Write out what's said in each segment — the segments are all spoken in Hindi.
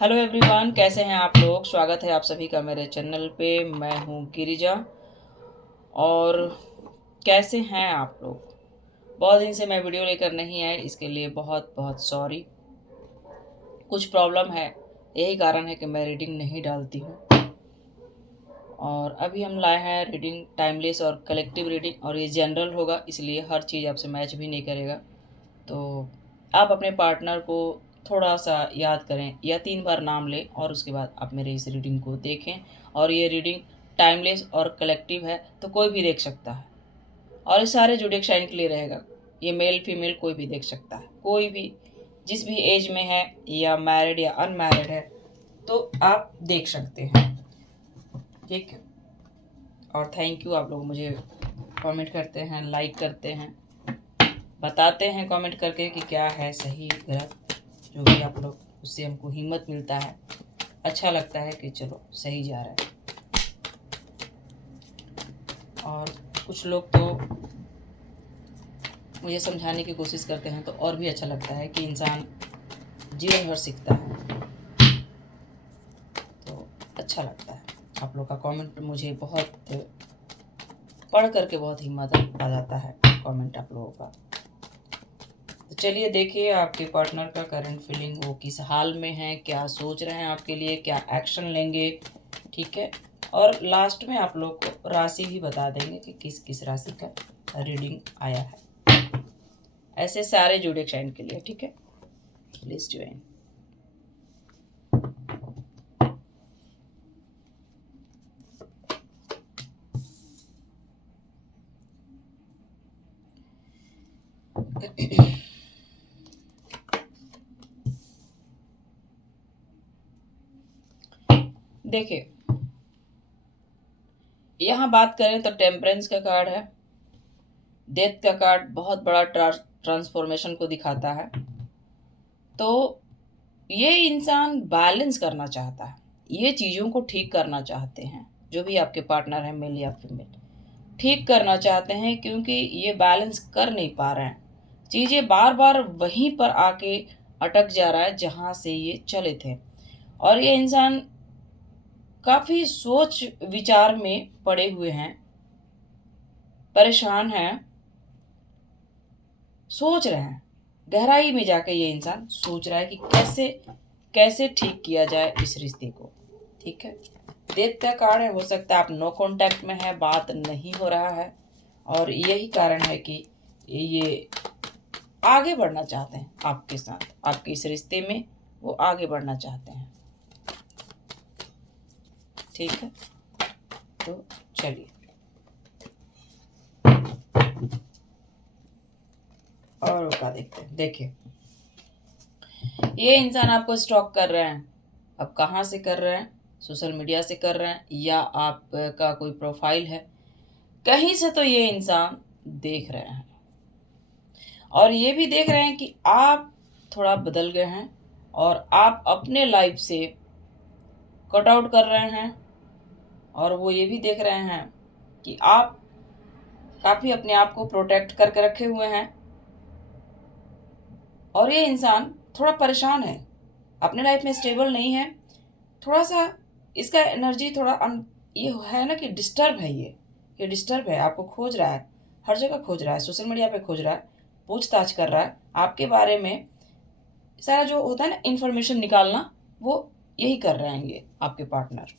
हेलो एवरीवन, कैसे हैं आप लोग। स्वागत है आप सभी का मेरे चैनल पे। मैं हूँ गिरिजा। और कैसे हैं आप लोग। बहुत दिन से मैं वीडियो लेकर नहीं आई, इसके लिए बहुत बहुत सॉरी। कुछ प्रॉब्लम है, यही कारण है कि मैं रीडिंग नहीं डालती हूँ। और अभी हम लाए हैं रीडिंग टाइमलेस और कलेक्टिव रीडिंग, और ये जनरल होगा, इसलिए हर चीज़ आपसे मैच भी नहीं करेगा। तो आप अपने पार्टनर को थोड़ा सा याद करें या 3 बार नाम लें, और उसके बाद आप मेरे इस रीडिंग को देखें। और ये रीडिंग टाइमलेस और कलेक्टिव है, तो कोई भी देख सकता है। और ये सारे ज़ोडिएक साइन के लिए रहेगा। ये मेल फीमेल कोई भी देख सकता है, कोई भी जिस भी एज में है, या मैरिड या अनमैरिड है, तो आप देख सकते हैं। ठीक है। और थैंक यू, आप लोग मुझे कमेंट करते हैं, लाइक करते हैं, बताते हैं कमेंट करके कि क्या है सही गलत। जो भी आप लोग, उससे हमको हिम्मत मिलता है, अच्छा लगता है कि चलो सही जा रहा है। और कुछ लोग तो मुझे समझाने की कोशिश करते हैं, तो और भी अच्छा लगता है कि इंसान जीवन भर सीखता है, तो अच्छा लगता है। आप लोग का कमेंट मुझे बहुत पढ़ करके बहुत हिम्मत आ जाता है, कमेंट आप लोगों का। तो चलिए देखिए आपके पार्टनर का करंट फीलिंग, वो किस हाल में है, क्या सोच रहे हैं आपके लिए, क्या एक्शन लेंगे। ठीक है। और लास्ट में आप लोग को राशि भी बता देंगे कि किस किस राशि का रीडिंग आया है, ऐसे सारे ज़ोडिएक साइन के लिए। ठीक है, प्लीज ज्वाइन। देखिए, यहाँ बात करें तो टेम्परेंस का कार्ड है, डेथ का कार्ड बहुत बड़ा ट्रांसफॉर्मेशन को दिखाता है। तो ये इंसान बैलेंस करना चाहता है, ये चीज़ों को ठीक करना चाहते हैं। जो भी आपके पार्टनर है, मेल या फीमेल, ठीक करना चाहते हैं, क्योंकि ये बैलेंस कर नहीं पा रहे हैं। चीज़ें बार बार वहीं पर आके अटक जा रहा है जहाँ से ये चले थे। और ये इंसान काफ़ी सोच विचार में पड़े हुए हैं, परेशान हैं, सोच रहे हैं। गहराई में जाके ये इंसान सोच रहा है कि कैसे कैसे ठीक किया जाए इस रिश्ते को। ठीक है। डेथ का कार्ड है, हो सकता है आप नो कांटेक्ट में है, बात नहीं हो रहा है, और यही कारण है कि ये आगे बढ़ना चाहते हैं आपके साथ, आपके इस रिश्ते में वो आगे बढ़ना चाहते हैं। ठीक है। तो चलिए और क्या देखते हैं। देखिए, ये इंसान आपको स्टॉक कर रहे हैं। अब कहाँ से कर रहे हैं, सोशल मीडिया से कर रहे हैं, या आपका कोई प्रोफाइल है, कहीं से तो ये इंसान देख रहे हैं। और ये भी देख रहे हैं कि आप थोड़ा बदल गए हैं, और आप अपने लाइफ से कट आउट कर रहे हैं। और वो ये भी देख रहे हैं कि आप काफ़ी अपने आप को प्रोटेक्ट करके रखे हुए हैं। और ये इंसान थोड़ा परेशान है, अपने लाइफ में स्टेबल नहीं है, थोड़ा सा इसका एनर्जी थोड़ा ये है ना कि डिस्टर्ब है। ये डिस्टर्ब है, आपको खोज रहा है, हर जगह खोज रहा है, सोशल मीडिया पे खोज रहा है, पूछताछ कर रहा है आपके बारे में। सारा जो होता है ना इंफॉर्मेशन निकालना, वो यही कर रहे हैं ये आपके पार्टनर।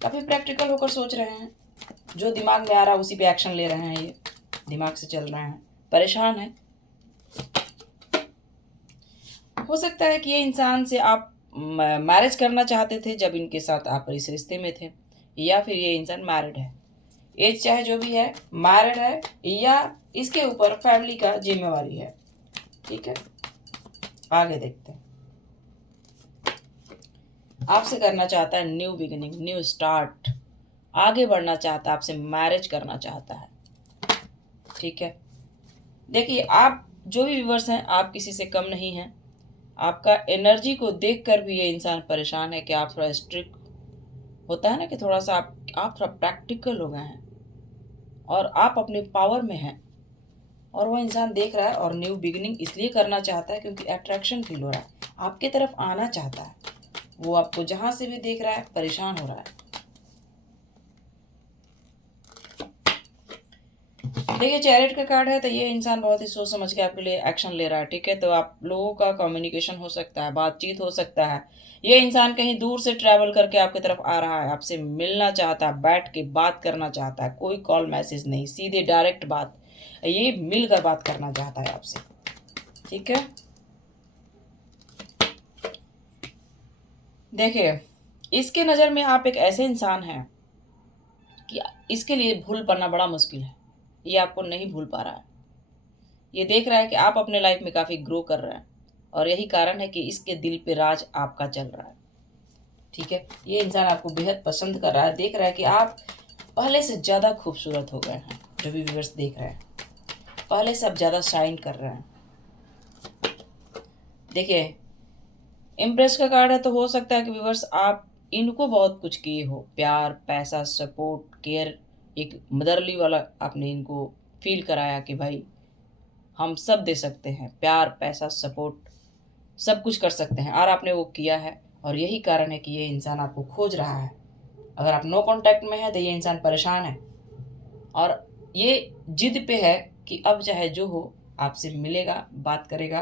काफ़ी प्रैक्टिकल होकर सोच रहे हैं, जो दिमाग में आ रहा है उसी पे एक्शन ले रहे हैं। ये दिमाग से चल रहे हैं, परेशान है। हो सकता है कि ये इंसान से आप मैरिज करना चाहते थे जब इनके साथ आप इस रिश्ते में थे, या फिर ये इंसान मैरिड है। एज चाहे जो भी है, मैरिड है, या इसके ऊपर फैमिली का जिम्मेवारी है। ठीक है, आगे देखते हैं। आपसे करना चाहता है न्यू बिगिनिंग, न्यू स्टार्ट, आगे बढ़ना चाहता है, आपसे मैरिज करना चाहता है। ठीक है। देखिए, आप जो भी व्यूवर्स हैं, आप किसी से कम नहीं हैं। आपका एनर्जी को देखकर भी ये इंसान परेशान है कि आप थोड़ा स्ट्रिक्ट, होता है ना कि थोड़ा सा आप थोड़ा प्रैक्टिकल हो गए हैं, और आप अपने पावर में हैं। और वो इंसान देख रहा है और न्यू बिगिनिंग इसलिए करना चाहता है क्योंकि अट्रैक्शन फील हो रहा है, आपके तरफ आना चाहता है। वो आपको जहाँ से भी देख रहा है परेशान हो रहा है। देखिए चैरिट का कार्ड है, तो ये इंसान बहुत ही सोच समझ के आपके लिए एक्शन ले रहा है। ठीक है, तो आप लोगों का कम्युनिकेशन हो सकता है, बातचीत हो सकता है। ये इंसान कहीं दूर से ट्रैवल करके आपकी तरफ आ रहा है, आपसे मिलना चाहता है, बैठ के बात करना चाहता है, कोई कॉल मैसेज नहीं, सीधे डायरेक्ट बात, ये मिलकर बात करना चाहता है आपसे। ठीक है, देखिए इसके नज़र में आप एक ऐसे इंसान हैं कि इसके लिए भूल पाना बड़ा मुश्किल है। ये आपको नहीं भूल पा रहा है। ये देख रहा है कि आप अपने लाइफ में काफ़ी ग्रो कर रहे हैं और यही कारण है कि इसके दिल पे राज आपका चल रहा है। ठीक है, ये इंसान आपको बेहद पसंद कर रहा है, देख रहा है कि आप पहले से ज़्यादा खूबसूरत हो गए हैं। जो भी व्यूअर्स देख रहे हैं, पहले से आप ज़्यादा शाइन कर रहे हैं। देखिए इम्प्रेस का कार्ड है, तो हो सकता है कि व्यूअर्स आप इनको बहुत कुछ किए हो, प्यार, पैसा, सपोर्ट, केयर, एक मदरली वाला आपने इनको फील कराया कि भाई हम सब दे सकते हैं, प्यार, पैसा, सपोर्ट सब कुछ कर सकते हैं, और आपने वो किया है। और यही कारण है कि ये इंसान आपको खोज रहा है। अगर आप नो कांटेक्ट में है तो ये इंसान परेशान है और ये जिद पे है कि अब चाहे जो हो आपसे मिलेगा, बात करेगा,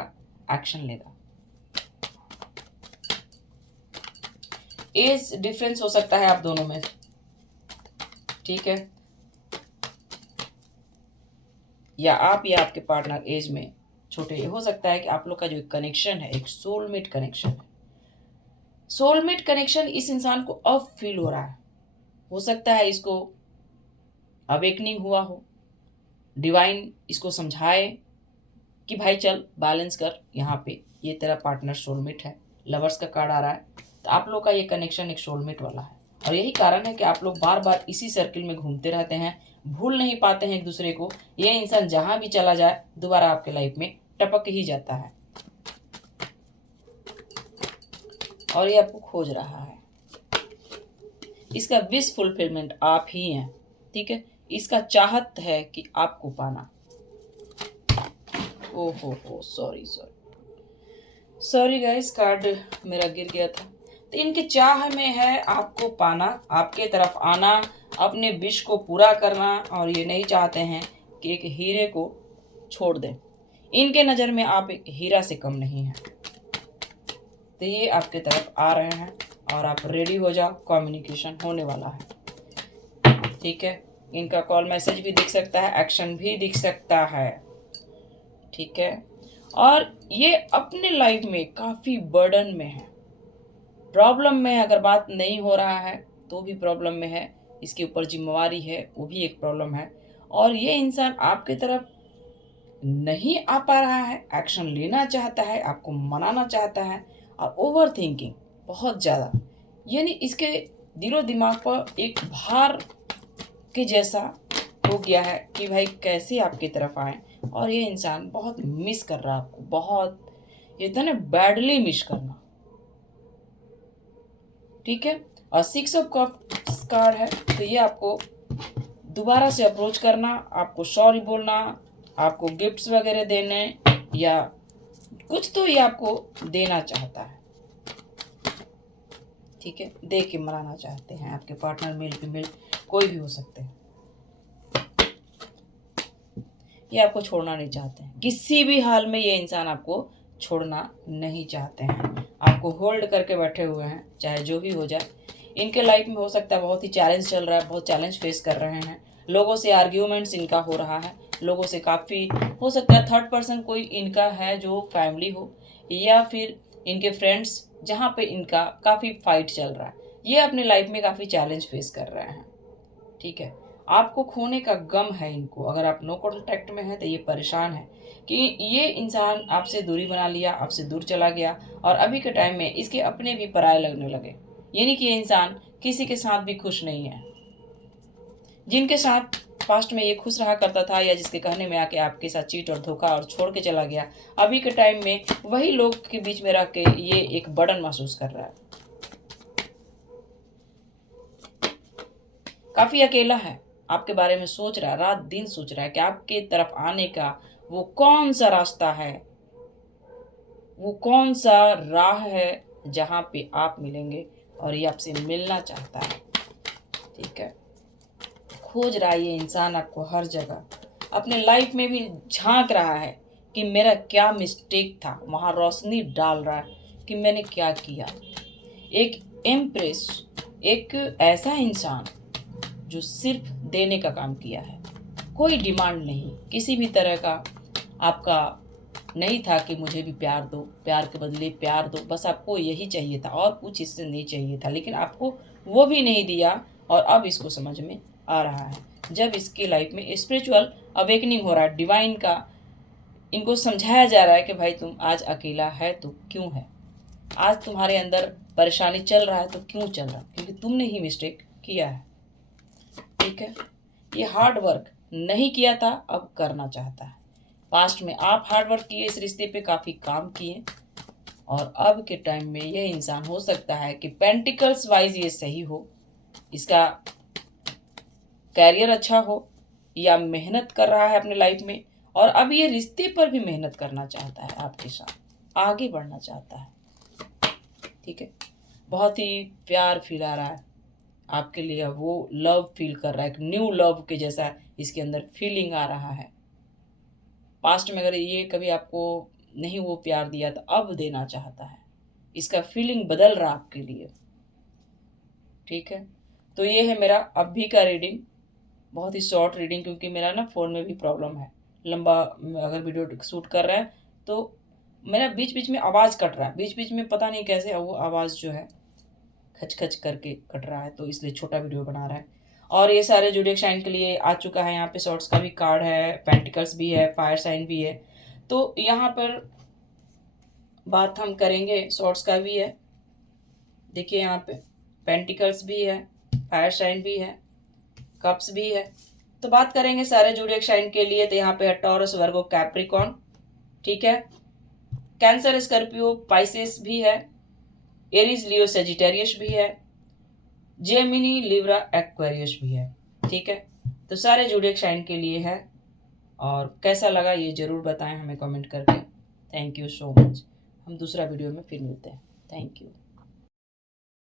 एक्शन लेगा। एज डिफरेंस हो सकता है आप दोनों में। ठीक है, या आप या आपके पार्टनर एज में छोटे। हो सकता है कि आप लोग का जो कनेक्शन है एक सोलमेट कनेक्शन है। सोलमेट कनेक्शन इस इंसान को अब फील हो रहा है। हो सकता है इसको अवेकनिंग हुआ हो, डिवाइन इसको समझाए कि भाई चल बैलेंस कर, यहाँ पे ये तेरा पार्टनर सोलमेट है। लवर्स का कार्ड आ रहा है, तो आप लोग का ये कनेक्शन एक सोलमेट वाला है और यही कारण है कि आप लोग बार बार इसी सर्किल में घूमते रहते हैं, भूल नहीं पाते हैं एक दूसरे को। ये इंसान जहाँ भी चला जाए दोबारा आपके लाइफ में टपक ही जाता है और ये आपको खोज रहा है। इसका विश फुलफिलमेंट आप ही हैं। ठीक है, इसका चाहत है कि आपको पाना। ओहो सॉरी सॉरी गाइस, कार्ड मेरा गिर गया था। तो इनके चाह में है आपको पाना, आपके तरफ आना, अपने विश को पूरा करना, और ये नहीं चाहते हैं कि एक हीरे को छोड़ दें। इनके नज़र में आप एक हीरा से कम नहीं हैं। तो ये आपके तरफ आ रहे हैं और आप रेडी हो जाओ, कम्युनिकेशन होने वाला है। ठीक है, इनका कॉल मैसेज भी दिख सकता है, एक्शन भी दिख सकता है। ठीक है, और ये अपने लाइफ में काफ़ी बर्डन में है, प्रॉब्लम में है। अगर बात नहीं हो रहा है तो भी प्रॉब्लम में है, इसके ऊपर जिम्मेवारी है वो भी एक प्रॉब्लम है। और ये इंसान आपके तरफ नहीं आ पा रहा है, एक्शन लेना चाहता है, आपको मनाना चाहता है, और ओवर थिंकिंग बहुत ज़्यादा, यानी इसके दिलो दिमाग पर एक भार के जैसा हो गया है कि भाई कैसे आपकी तरफ आए। और ये इंसान बहुत मिस कर रहा है आपको, बहुत, इतना बैडली मिस करना। ठीक है, और 6 ऑफ कप्स कार्ड है, तो ये आपको दोबारा से अप्रोच करना, आपको सॉरी बोलना, आपको गिफ्ट्स वगैरह देने, या कुछ तो ये आपको देना चाहता है। ठीक है, दे के मनाना चाहते हैं। आपके पार्टनर, मेल फीमेल कोई भी हो सकते हैं, ये आपको छोड़ना नहीं चाहते हैं। किसी भी हाल में ये इंसान आपको छोड़ना नहीं चाहते हैं, आपको होल्ड करके बैठे हुए हैं, चाहे जो भी हो जाए। इनके लाइफ में हो सकता है बहुत ही चैलेंज चल रहा है, बहुत चैलेंज फेस कर रहे हैं, लोगों से आर्ग्यूमेंट्स इनका हो रहा है, लोगों से काफ़ी, हो सकता है थर्ड पर्सन कोई इनका है जो फैमिली हो, या फिर इनके फ्रेंड्स, जहाँ पे इनका काफ़ी फाइट चल रहा है। ये अपने लाइफ में काफ़ी चैलेंज फेस कर रहे हैं। ठीक है, आपको खोने का गम है इनको। अगर आप नो कॉन्टैक्ट में हैं तो ये परेशान है कि ये इंसान आपसे दूरी बना लिया, आपसे दूर चला गया, और अभी के टाइम में इसके अपने भी पराये लगने लगे। यानी कि ये इंसान किसी के साथ भी खुश नहीं है। जिनके साथ पास्ट में ये खुश रहा करता था, या जिसके कहने में आके आपके साथ चीट और धोखा और छोड़ के चला गया, अभी के टाइम में वही लोग के बीच में रह के ये एक बर्डन महसूस कर रहा है। काफ़ी अकेला है, आपके बारे में सोच रहा है, रात दिन सोच रहा है कि आपके तरफ आने का वो कौन सा रास्ता है, वो कौन सा राह है जहाँ पे आप मिलेंगे और ये आपसे मिलना चाहता है। ठीक है, खोज रहा है ये इंसान आपको हर जगह, अपने लाइफ में भी झांक रहा है कि मेरा क्या मिस्टेक था, वहाँ रोशनी डाल रहा है कि मैंने क्या किया। एक एम्प्रेस, एक ऐसा इंसान जो सिर्फ देने का काम किया है, कोई डिमांड नहीं, किसी भी तरह का आपका नहीं था कि मुझे भी प्यार दो, प्यार के बदले प्यार दो, बस आपको यही चाहिए था और कुछ इससे नहीं चाहिए था, लेकिन आपको वो भी नहीं दिया। और अब इसको समझ में आ रहा है जब इसकी लाइफ में स्पिरिचुअल अवेकनिंग हो रहा है, डिवाइन का इनको समझाया जा रहा है कि भाई तुम आज अकेला है तो क्यों है, आज तुम्हारे अंदर परेशानी चल रहा है तो क्यों चल रहा है, क्योंकि तुमने ही मिस्टेक किया है। ठीक है, ये हार्ड वर्क नहीं किया था, अब करना चाहता है। पास्ट में आप हार्ड वर्क किए, इस रिश्ते पे काफ़ी काम किए, और अब के टाइम में यह इंसान हो सकता है कि पेंटिकल्स वाइज ये सही हो, इसका कैरियर अच्छा हो, या मेहनत कर रहा है अपने लाइफ में, और अब ये रिश्ते पर भी मेहनत करना चाहता है, आपके साथ आगे बढ़ना चाहता है। ठीक है, बहुत ही प्यार फील आ रहा है आपके लिए, वो लव फील कर रहा है, एक न्यू लव के जैसा इसके अंदर फीलिंग आ रहा है। पास्ट में अगर ये कभी आपको नहीं वो प्यार दिया तो अब देना चाहता है, इसका फीलिंग बदल रहा आपके लिए। ठीक है, तो ये है मेरा अभी का रीडिंग, बहुत ही शॉर्ट रीडिंग, क्योंकि मेरा ना फ़ोन में भी प्रॉब्लम है, लंबा अगर वीडियो शूट कर रहा है तो मेरा बीच बीच में आवाज़ कट रहा है, बीच बीच में पता नहीं कैसे वो आवाज़ जो है खच खच करके कट रहा है, तो इसलिए छोटा वीडियो बना रहा है। और ये सारे ज़ोडिएक साइन के लिए आ चुका है, यहाँ पे शॉर्ट्स का भी कार्ड है, पेंटिकल्स भी है, फायर साइन भी है। तो यहाँ पर बात हम करेंगे, शॉर्ट्स का भी है, देखिए यहाँ पे पेंटिकल्स भी है, फायर साइन भी है, कप्स भी है। तो बात करेंगे सारे ज़ोडिएक साइन के लिए, तो यहाँ पे है टॉरस, वर्गो, कैप्रिकॉन। ठीक है, कैंसर, स्कॉर्पियो, पाइसेस भी है, एरीज, लियो, सेजिटेरियस भी है, जेमिनी, लिब्रा, एक्वेरियस भी है। ठीक है, तो सारे ज़ोडिएक साइन के लिए है, और कैसा लगा ये ज़रूर बताएं हमें कमेंट करके। थैंक यू सो मच, हम दूसरा वीडियो में फिर मिलते हैं। Thank you.